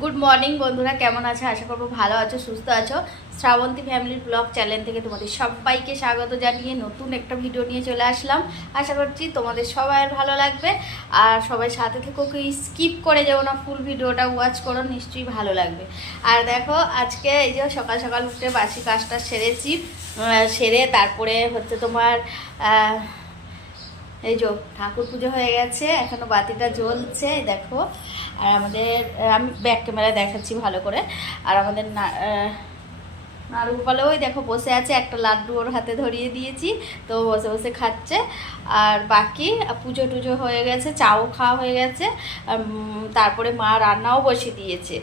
Good morning বন্ধুরা। কেমন আছো? আশা করব ভালো আছো, সুস্থ আছো। শ্রাবন্তী ফ্যামিলির ব্লগ চ্যানেল থেকে তোমাদের সবাইকে স্বাগত জানিয়ে নতুন একটা ভিডিও নিয়ে চলে আসলাম। আশা করছি তোমাদের সবাই ভালো লাগবে। আর সবাই সাথে থেকেও কি স্কিপ করে যাব না ফুল ভিডিওটা ওয়াচ করো, নিশ্চয়ই ভালো লাগবে। আর দেখো, আজকে এই যে সকাল সকাল উঠে বাসি কাজটা সেরেছি। সেরে তারপরে হচ্ছে তোমার এই যে, ঠাকুর পুজো হয়ে গেছে, এখনও বাতিটা জ্বলছে দেখো। আর আমাদের, আমি ব্যাক ক্যামেরায় দেখাচ্ছি ভালো করে। আর আমাদের না নাড়ু ওই দেখো বসে আছে, একটা লাড্ডু ওর হাতে ধরিয়ে দিয়েছি, তো বসে বসে খাচ্ছে। আর বাকি পুজো টুজো হয়ে গেছে, চাও খাওয়া হয়ে গেছে তারপরে মা রান্নাও বসিয়ে দিয়েছে।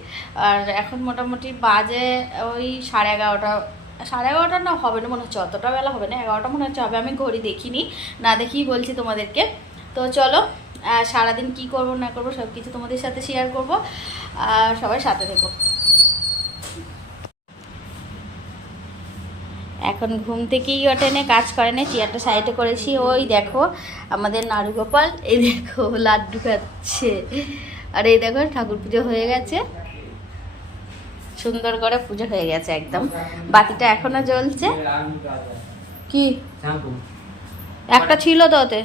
আর এখন মোটামুটি বাজে ওই সাড়ে এগারোটা সাড়ে এগারোটা না হবে না, মনে হচ্ছে অতটা বেলা হবে না, এগারোটা মনে হচ্ছে হবে, আমি ঘড়ি দেখিনি, না দেখেই বলছি তোমাদেরকে। তো চলো সারাদিন কি করব না করব সব কিছু তোমাদের সাথে শেয়ার করব, আর সবাই সাথে থেকো। এখন ঘুম থেকেই ওঠেনে কাজ করে না চেয়ারটা সাইডে করেছি, ওই দেখো, আমাদের নাড়ু গোপাল এই দেখো, লাড্ডু খাচ্ছে, আর এই দেখো, ঠাকুর পুজো হয়ে গেছে। সুন্দর করে পুজো হয়ে গেছে একদম। বাতিটা এখনও জ্বলছে। কি? একটা ছিল তো ওতে।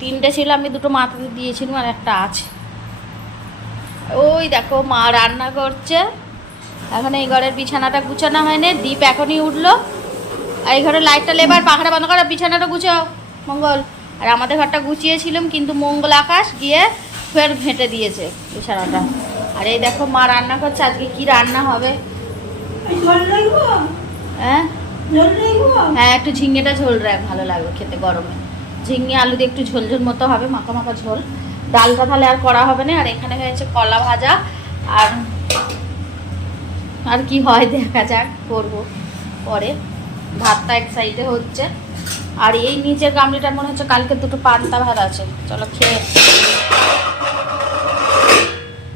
তিনটে ছিল আমি দুটো মাথাতে দিয়েছিলাম আর একটা আছে। ওই দেখো মা রান্না করছে। এখন এই ঘরের বিছানাটা গুছানো হয়নি দ্বীপ এখনই উঠল। আর এই ঘরের লাইটটা লেবার পাখাটা বন্ধ করা বিছানাটা গুছাও মঙ্গল। আর আমাদের ঘরটা গুছিয়েছিলাম কিন্তু মঙ্গল আকাশ গিয়ে ফের ঘেঁটে দিয়েছে বিছানাটা আর এই দেখো মা রান্না করছে আজকে কি রান্না হবে? হ্যাঁ? হ্যাঁ একটু ঝিঙ্গেটা ঝোল রাখ ভালো লাগবে খেতে গরমে। ঝিঙে আলু দিয়ে একটু ঝোল ঝোল মতো হবে মাখা মাখা ঝোল। ডালটা তাহলে আর করা হবে না আর এখানে হয়েছে কলা ভাজা। আর আর কি হয় দেখা যাক করব পরে। ভাতটা এক সাইডে হচ্ছে। আর এই নিচের গামলিটার মনে হচ্ছে কালকে দুটো পান্তা ভাত আছে। চলো খেয়ে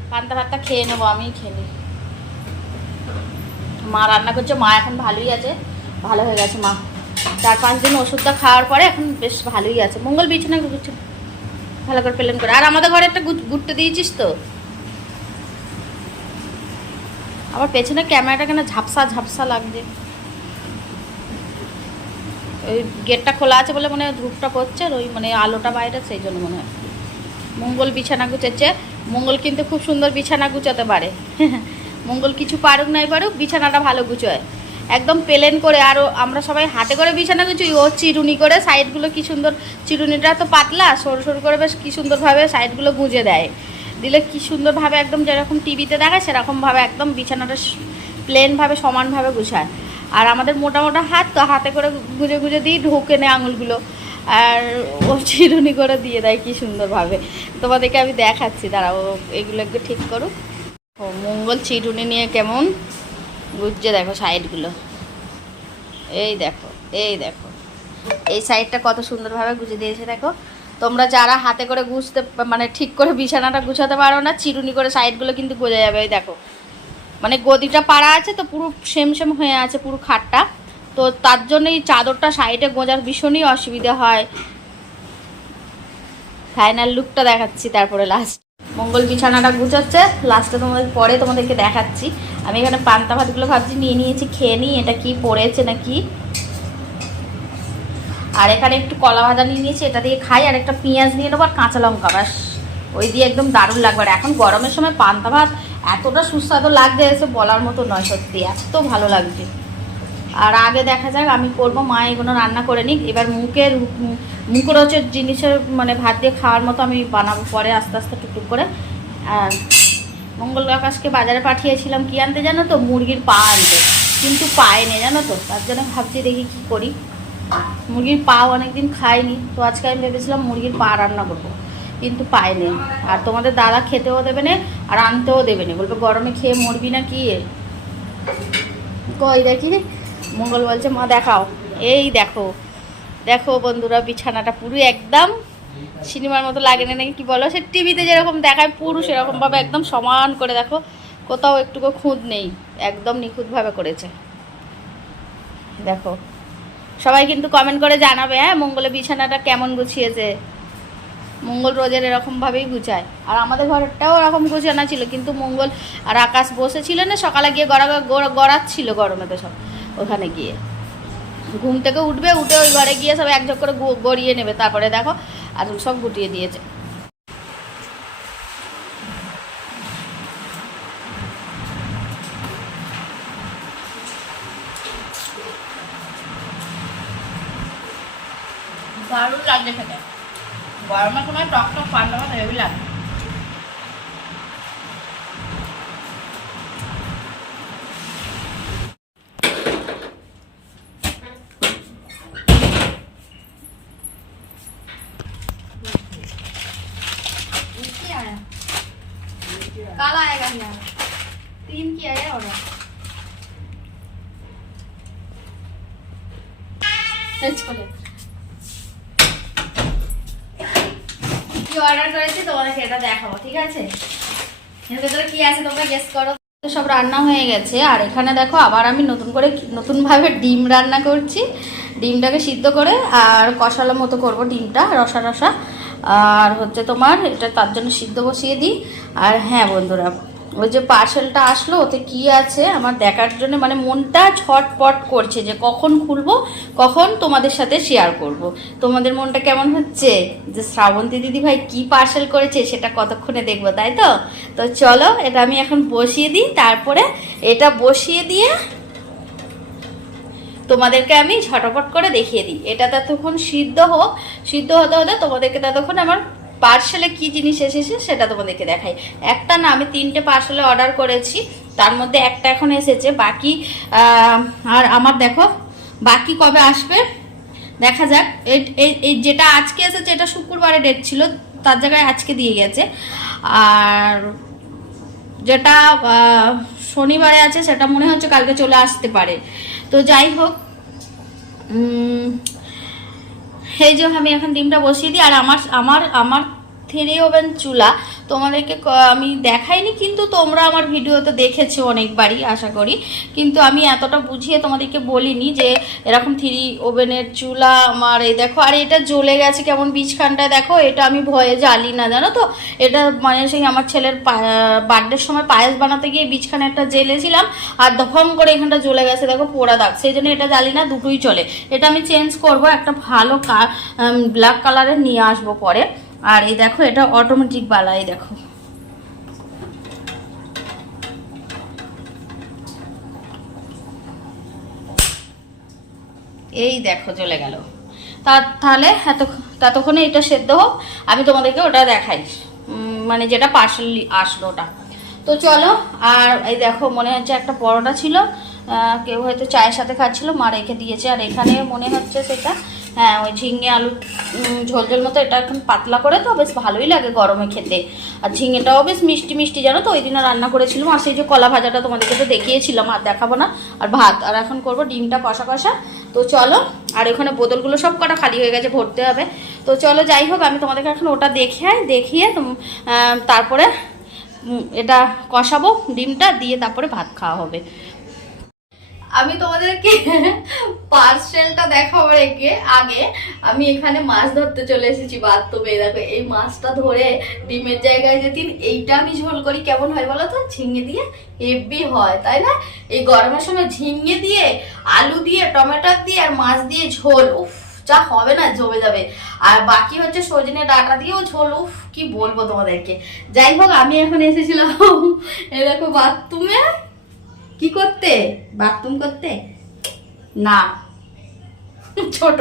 পান্তা ভাতটা খেয়ে নেব আমি নিই। মা রান্না করছে, মা এখন ভালোই আছে, ভালো হয়ে গেছে মা। চার পাঁচ দিন ওষুধটা খাওয়ার পরে এখন বেশ ভালোই আছে। মঙ্গল বিছানা গুছছে ভালো করে প্লেন করে। আর আমাদের ঘরে একটা গুট- গুটতে দিয়েছিস তো? আমার পেছনে ক্যামেরাটা কেন ঝাপসা ঝাপসা লাগছে? ওই গেটটা খোলা আছে বলে মনে হয় ধূপটা পড়ছে আর ওই মানে আলোটা বাইরে, সেই জন্য মনে হয়। মঙ্গল বিছানা গুছেছে মঙ্গল কিন্তু খুব সুন্দর বিছানা গুছাতে পারে। মঙ্গল কিছু পারুক নাই পারুক, বিছানাটা ভালো গুছোয়। একদম প্লেন করে আরও আমরা সবাই হাতে করে বিছানা গুছোই, ও চিরুনি করে সাইডগুলো কি সুন্দর, চিরুনিটা তো পাতলা, সরু সরু করে বেশ কী সুন্দরভাবে সাইডগুলো গুঁজে দেয়। দিলে কি সুন্দরভাবে একদম যেরকম টিভিতে দেখায়, সেরকমভাবে একদম বিছানাটা প্লেনভাবে সমানভাবে গুছায়। আর আমাদের মোটা মোটা হাত তো হাতে করে গুঁজে গুঁজে দিই, ঢোকে নেয় আঙুলগুলো। আর ও চিরুনি করে দিয়ে দেয়, কি সুন্দরভাবে। তোমাদেরকে আমি দেখাচ্ছি, দাঁড়াও এগুলো একটু ঠিক করুক। ও মঙ্গল চিরুনি নিয়ে কেমন গুজছে, দেখো সাইডগুলো। এই দেখো এই দেখো। এই সাইডটা কত সুন্দরভাবে গুজে দিয়েছে, দেখো। তোমরা যারা হাতে করে গুছতে মানে ঠিক করে বিছানাটা গুছাতে পারো না, চিরুনি করে সাইডগুলো কিন্তু গোজা যাবে এই দেখো। মানে গদিটা পাড়া আছে তো, পুরো সেম সেম হয়ে আছে, পুরো খাটটা। তো তার জন্য এই চাদরটা সাইডে গোজার ভীষণই অসুবিধা হয়। ফাইনাল লুকটা দেখাচ্ছি তারপরে লাস্ট মঙ্গল বিছানাটা গুছাচ্ছে লাস্টে তোমাদের পরে তোমাদেরকে দেখাচ্ছি। আমি এখানে পান্তা ভাতগুলো ভাবছি নিয়ে নিয়েছি, খেয়ে নিই, এটা কি পড়েছে না কি আর এখানে একটু কলা ভাজা নিয়ে নিয়েছি, এটা দিয়ে খাই, আর একটা পেঁয়াজ নিয়ে নেব, আর কাঁচা লঙ্কা, ব্যাস। ওই দিয়ে একদম দারুণ লাগবে। আর এখন গরমের সময় পান্তা ভাত এতটা সুস্বাদু লাগছে, এসে বলার মতো নয় সত্যি, এত ভালো লাগছে। আর আগে দেখা যাক, আমি করব, মা এগুলো রান্না করে নিক। এবার মুখের মু- মুখরোচক জিনিসের মানে ভাত দিয়ে খাওয়ার মতো আমি বানাবো পরে আস্তে আস্তে টুকটুক করে। আর মঙ্গল আকাশকে বাজারে পাঠিয়েছিলাম, কি আনতে জানো তো? মুরগির পা আনতে। কিন্তু পায়নি জানো তো? তার জন্য ভাবছি দেখি কি করি। মুরগির পা অনেকদিন খাইনি, তো আজকে আমি ভেবেছিলাম মুরগির পা রান্না করব। কিন্তু পাইনি আর তোমাদের দাদা খেতেও দেবে না, আর আনতেও দেবে না। বলবে, গরমে খেয়ে মরবি না কি কই দেখি মঙ্গল বলছে, মা, দেখাও। এই দেখো। দেখো বন্ধুরা, বিছানাটা পুরো একদম সিনেমার মতো লাগে না নাকি? কি বলো? সে টিভিতে যেরকম দেখায়, পুরো সেরকমভাবে একদম সমান করে দেখো। কোথাও একটুকু খুঁত নেই, একদম নিখুঁতভাবে করেছে। দেখো। সবাই কিন্তু কমেন্ট করে জানাবে হ্যাঁ মঙ্গলে বিছানাটা কেমন গুছিয়েছে? মঙ্গল রোজের এরকমভাবেই গুছায়। আর আমাদের ঘরটাও এরকম গুছানো ছিল, কিন্তু মঙ্গল আর আকাশ বসেছিল না, সকালে গিয়ে গড়- গড়াচ্ছিল গরমে তো সব। ওখানে গিয়ে। ঘুম থেকে উঠবে, উঠে ওই ঘরে গিয়ে সব একঝক করে গড়িয়ে নেবে। তারপরে দেখো, আর সব গুটিয়ে দিয়েছে। দারুণ লাগছে খেতে। গরমের সময় টক টক ভাত হেভি লাগে কি অর্ডার করেছি তোমাদেরকে এটা দেখাবো, ঠিক আছে? আছে তোমরা করো? সব রান্না হয়ে গেছে, আর এখানে দেখো আবার আমি নতুন করে নতুনভাবে ডিম রান্না করছি। ডিমটাকে সিদ্ধ করে আর কষালো মতো করব ডিমটা রসা রসা আর হচ্ছে তোমার এটা তার জন্য সিদ্ধ বসিয়ে দিই। আর হ্যাঁ বন্ধুরা ওই যে পার্সেলটা আসলো, ওতে কি আছে আমার দেখার জন্য মানে মনটা ছটপট করছে যে কখন খুলবো, কখন তোমাদের সাথে শেয়ার করব। তোমাদের মনটা কেমন হচ্ছে? যে শ্রাবন্তী দিদি ভাই কি পার্সেল করেছে সেটা কতক্ষণে দেখব, তাই তো? তো চলো, এটা আমি এখন বসিয়ে দিই, তারপরে এটা বসিয়ে দিয়ে তোমাদেরকে আমি ঝটপট করে দেখিয়ে দিই। এটা ততক্ষণ সিদ্ধ হোক, সিদ্ধ হতে হতে তোমাদেরকে ততক্ষণ আমার পার্সেলে কি জিনিস এসেছে সেটা তোমাদেরকে দেখাই। একটা না, আমি তিনটে পার্সেলে অর্ডার করেছি। তার মধ্যে একটা এখন এসেছে। বাকি আর আমার দেখো, বাকি কবে আসবে? দেখা যাক। এই- যেটা আজকে এসেছে, এটা শুক্রবারে ডেট ছিল, তার জায়গায় আজকে দিয়ে গেছে। আর যেটা শনিবারে আছে, সেটা মনে হচ্ছে কালকে চলে আসতে পারে। তো যাই হোক এই যে আমি এখন ডিমটা বসিয়ে দিই আর আমার আমার আমার থ্রি ওভেন চুলা। তোমাদেরকে আমি দেখাইনি, কিন্তু তোমরা আমার ভিডিওতে দেখেছ অনেকবারই, আশা করি। কিন্তু আমি এতটা বুঝিয়ে তোমাদেরকে বলিনি যে এরকম থ্রি ওভেনের চুলা আমার, এই দেখো, আর এটা জ্বলে গেছে কেমন বীজখানটা। দেখো, এটা আমি ভয়ে জ্বালি না, জানো তো? এটা মানে সেই আমার ছেলের বার্থডের সময় পায়েস বানাতে গিয়ে বীজখানে একটা জেলেছিলাম আর দফম করে এখানটা জ্বলে গেছে, দেখো, পোড়া দাগ। সেই জন্য এটা জ্বালি না, দুটোই চলে। এটা আমি চেঞ্জ করব, একটা ভালো ব্ল্যাক কালারের নিয়ে আসব পরে। আর এই দেখো, এটা অটোমেটিক বালা, এই দেখো। এই দেখো, চলে গেল। তাহলে এত ততক্ষণে এটা সেদ্ধ হোক, আমি তোমাদেরকে ওটা দেখাই। মানে যেটা পার্সেল আসলো ওটা। তো চলো, আর এই দেখো, মনে হচ্ছে একটা পরোটা ছিল। কেউ হয়তো চায়ের সাথে খাচ্ছিল, মা রেখে দিয়েছে। আর এখানে মনে হচ্ছে সেটা হ্যাঁ ওই ঝিঙে আলু ঝোল ঝোল মতো এটা এখন পাতলা করে তো বেশ ভালোই লাগে গরমে খেতে। আর ঝিঙেটাও বেশ মিষ্টি মিষ্টি, জানো তো? ওই দিনে রান্না করেছিলাম, আর সেই যে কলা ভাজাটা তোমাদেরকে তো দেখিয়েছিলাম, আর দেখাবো না। আর ভাত, আর এখন করব ডিমটা কষা কষা। তো চলো, আর ওখানে বোতলগুলো সব কটা খালি হয়ে গেছে, ভরতে হবে। তো চলো, যাই হোক, আমি তোমাদেরকে এখন ওটা দেখিয়ে দেখিয়ে তারপরে এটা কষাবো ডিমটা, দিয়ে তারপরে ভাত খাওয়া হবে। আমি তোমাদেরকে পার্সেলটা দেখাবার আগে আগে। আমি এখানে মাছ ধরতে চলে এসেছি বাথরুমে। দেখো, এই মাছটা ধরে ডিমের জায়গায় যেদিন এইটা আমি ঝোল করি। কেমন হয় বলো তো? ঝিঙে দিয়ে হেভি হয়, তাই না? এই গরমের সময় ঝিঙে দিয়ে, আলু দিয়ে, টমেটো দিয়ে আর মাছ দিয়ে ঝোল, উফ, যা হবে না, জমে যাবে। আর বাকি হচ্ছে সজনে ডাটা দিয়েও ঝোল, উফ, কি বলব তোমাদেরকে? যাই হোক, আমি এখন এসেছিলাম দেখো বাথরুমে। কি করতে? বাথরুম করতে? না। ছোট।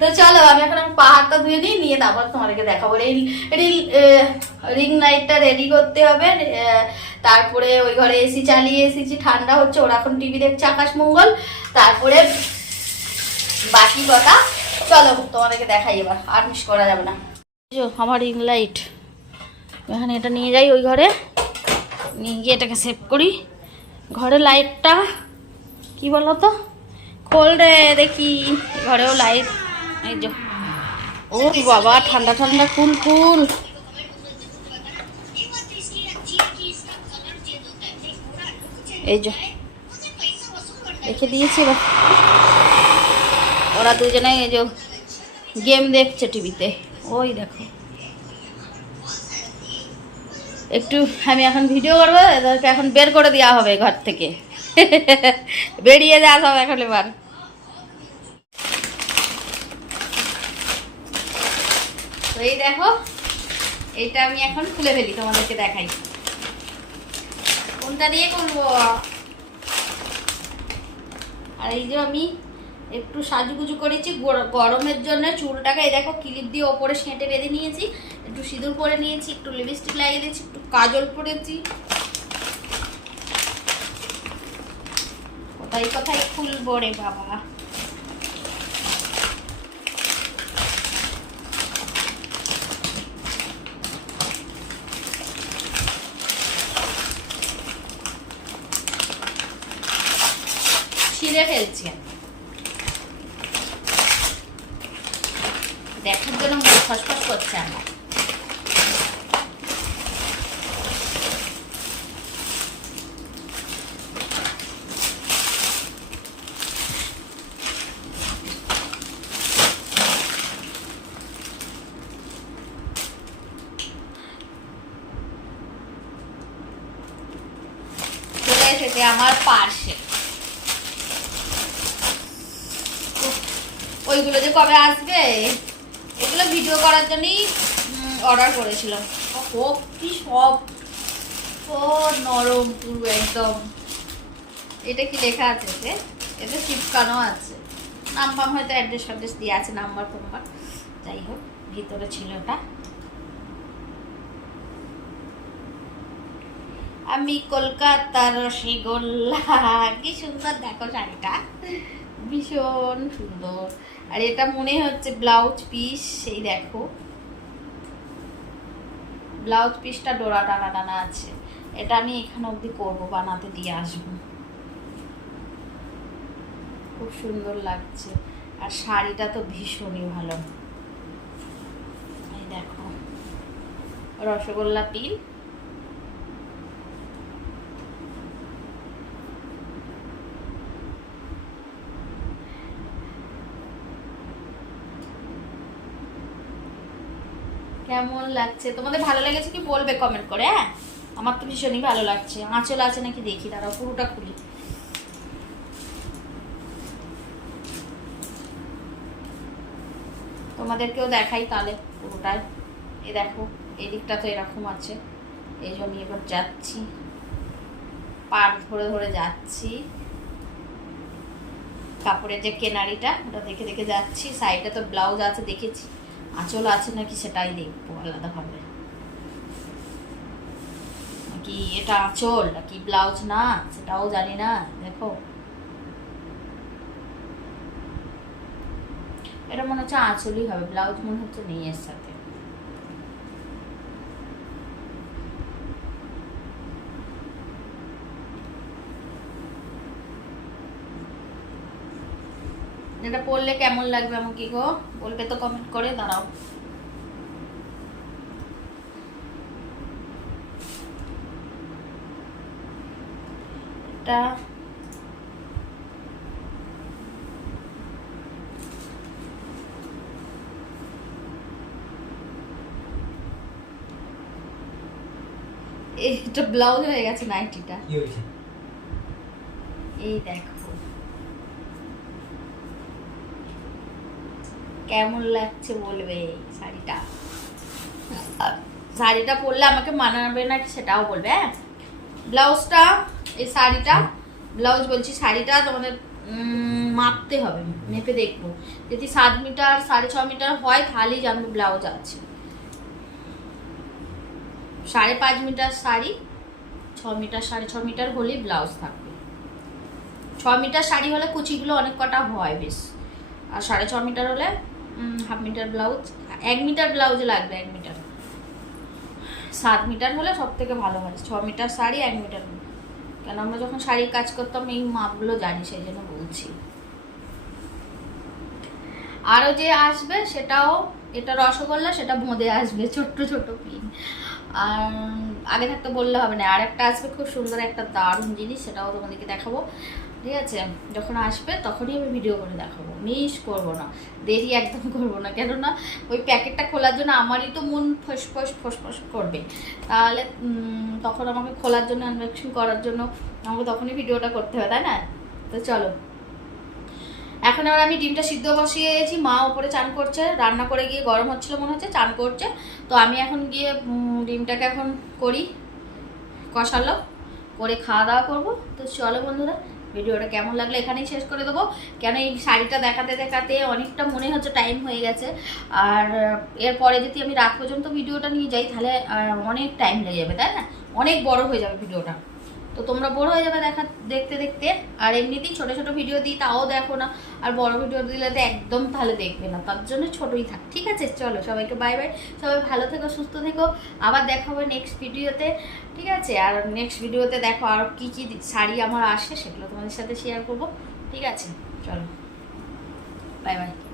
তো চলো, আমি এখন আমার পা হাতটা ধুয়ে নিই, নিয়ে তারপর তোমাদেরকে দেখাবো। রিল রিল রিং লাইটটা রেডি করতে হবে। তারপরে ওই ঘরে এসি চালিয়ে এসেছি, ঠান্ডা হচ্ছে, ওরা এখন টিভি দেখছে আকাশ মঙ্গল। তারপরে বাকি কথা। চলো, তোমাদেরকে দেখাই এবার, আর মিস করা যাবে না। আমার রিং লাইট। এখানে এটা নিয়ে যাই ওই ঘরে। নিয়ে গিয়ে এটাকে সেভ করি। ঘরে লাইটটা, কি বলো তো? খোল রে, দেখি। ঘরেও লাইট। এই যে। ও বাবা, ঠান্ডা ঠান্ডা, কুল কুল। এই যে। রেখে দিয়েছি। ওরা দুজনে এই যে গেম দেখছে টিভিতে। ওই দেখো। একটু আমি এখন ভিডিও করব, এদেরকে এখন বের করে দেওয়া হবে ঘর থেকে। বেরিয়ে যাওয়া সব এখন এবার। তো এই দেখো, এইটা আমি এখন খুলে ফেলি, তোমাদেরকে দেখাই। কোনটা দিয়ে করব? আর এই যে আমি একটু সাজুগুজু করেছি গরমের জন্য চুলটাকে দেখো ক্লিপ দিয়ে ওপরে সেঁটে বেঁধে নিয়েছি, একটু সিঁদুর পরে নিয়েছি, একটু লিপস্টিক লাগিয়ে দিয়েছি, একটু কাজল পরেছি কোথায় কোথায় খুলবো রে বাবা ছিঁড়ে ফেলছি। দেখার জন্য ফসফস করছে আমার। এসেছে আমার পার্সেল ওইগুলো যে কবে আসবে? ভিডিও করার জন্যই অর্ডার করেছিলাম। ও কি সব। ও নরম পুরো একদম। এটা কি লেখা আছে এতে? এতে চিপকানো আছে। নাম্বার হয়তো অ্যাড্রেস ফ্যাড্রেস দিয়ে আছে নাম্বার ফাম্বার। যাই হোক ভিতরে ছিল ওটা আমি কলকাতার রসগোল্লা। কি সুন্দর দেখো শাড়িটা। ভীষণ সুন্দর। আর এটা মনে হচ্ছে ব্লাউজ পিস সেই দেখো। ব্লাউজ পিসটা ডোরা টানা টানা আছে। এটা আমি এখানে অবধি করব, বানাতে দিয়ে আসব। খুব সুন্দর লাগছে। আর শাড়িটা তো ভীষণই ভালো। এই দেখো, রসগোল্লা পিল কেমন লাগছে? তোমাদের ভালো লেগেছে কি বলবে কমেন্ট করে হ্যাঁ? আমার তো ভীষণই ভালো লাগছে। আঁচল আছে নাকি দেখি, দাঁড়াও, পুরোটা খুলি। তোমাদেরকেও দেখাই তাহলে পুরোটাই। এ দেখো, এদিকটা তো এরকম আছে। এই জন্য এবার যাচ্ছি। পাট ধরে ধরে যাচ্ছি। কাপড়ের যে কেনারিটা, ওটা দেখে দেখে যাচ্ছি। সাইডে তো ব্লাউজ আছে, দেখেছি। আঁচল আছে নাকি সেটাই দেখব আলাদাভাবে নাকি এটা আঁচল, নাকি ব্লাউজ না, সেটাও জানি না, দেখো। এটা মনে হচ্ছে আঁচলই হবে, ব্লাউজ মনে হচ্ছে নেই এর সাথে। এটা পরলে কেমন লাগবে আমাকে গো? বলবে তো কমেন্ট করে দাঁড়াও। এটা এটা ব্লাউজ হয়ে গেছে নাইটিটা এই দেখো। কেমন লাগছে বলবে শাড়িটা? শাড়িটা পরলে আমাকে মানাবে না সেটাও বলবে হ্যাঁ? ব্লাউজটা, এই শাড়িটা, ব্লাউজ বলছি, শাড়িটা তোমাদের মাপতে হবে, মেপে দেখব। যদি সাত মিটার, সাড়ে ছ মিটার হয়, তাহলেই জানব ব্লাউজ আছে। সাড়ে পাঁচ মিটার শাড়ি, ছ মিটার, সাড়ে ছ মিটার হলেই ব্লাউজ থাকবে। ছ মিটার শাড়ি হলে কুচিগুলো অনেক কটা হয় বেশ। আর সাড়ে ছ মিটার হলে হাফ মিটার ব্লাউজ, এক মিটার ব্লাউজ লাগবে এক মিটার। সাত মিটার হলে সব থেকে ভালো হয়, ছ মিটার শাড়ি, এক মিটার কেন, আমরা যখন শাড়ির কাজ করতাম, এই মাপগুলো জানি, সেই জন্য বলছি। আরও যে আসবে, সেটাও, এটা রসগোল্লা, সেটা বোঁদে আসবে, ছোট্ট ছোট পিন। আর আগে থাকতে বললে হবে না আর একটা আসবে, খুব সুন্দর একটা দারুণ জিনিস, সেটাও তোমাদেরকে দেখাবো। ঠিক আছে? যখন আসবে তখনই আমি ভিডিও করে দেখাবো। মিস করব না। দেরি একদম করব না। কেননা ওই প্যাকেটটা খোলার জন্য আমারই তো মন ফস ফস ফস ফস করবে। তাহলে তখন আমাকে খোলার জন্য আনবক্সিং করার জন্য আমাকে তখনই ভিডিওটা করতে হবে, তাই না? তো চলো। এখন আবার আমি ডিমটা সিদ্ধ বসিয়ে দিয়েছি মা ওপরে চান করছে। রান্না করে গিয়ে গরম হচ্ছিল মনে হচ্ছে, চান করছে। তো আমি এখন গিয়ে ডিমটাকে এখন করি, কষালো, করে খাওয়া দাওয়া করব। তো চলো বন্ধুরা ভিডিওটা কেমন লাগল এখানেই শেষ করে দেবো। কেন এই শাড়িটা দেখাতে দেখাতে অনেকটা মনে হচ্ছে টাইম হয়ে গেছে। আর এরপরে যদি আমি রাত পর্যন্ত ভিডিওটা নিয়ে যাই, তাহলে অনেক টাইম লেগে যাবে, তাই না? অনেক বড় হয়ে যাবে ভিডিওটা। তো তোমরা বড় হয়ে যাবে দেখা, দেখতে দেখতে। আর এমনিতেই ছোট ছোট ভিডিও দিই, তাও দেখো না। আর বড় ভিডিও দিলে তো একদম তাহলে দেখবে না। তার জন্য ছোটই থাক। ঠিক আছে? চলো, সবাইকে বাই বাই সবাই ভালো থেকো, সুস্থ থেকো। আবার দেখা হবে নেক্সট ভিডিওতে ঠিক আছে? আর নেক্সট ভিডিওতে দেখো আর কী কী শাড়ি আমার আসে, সেগুলো তোমাদের সাথে শেয়ার করব। ঠিক আছে? চলো। Bye bye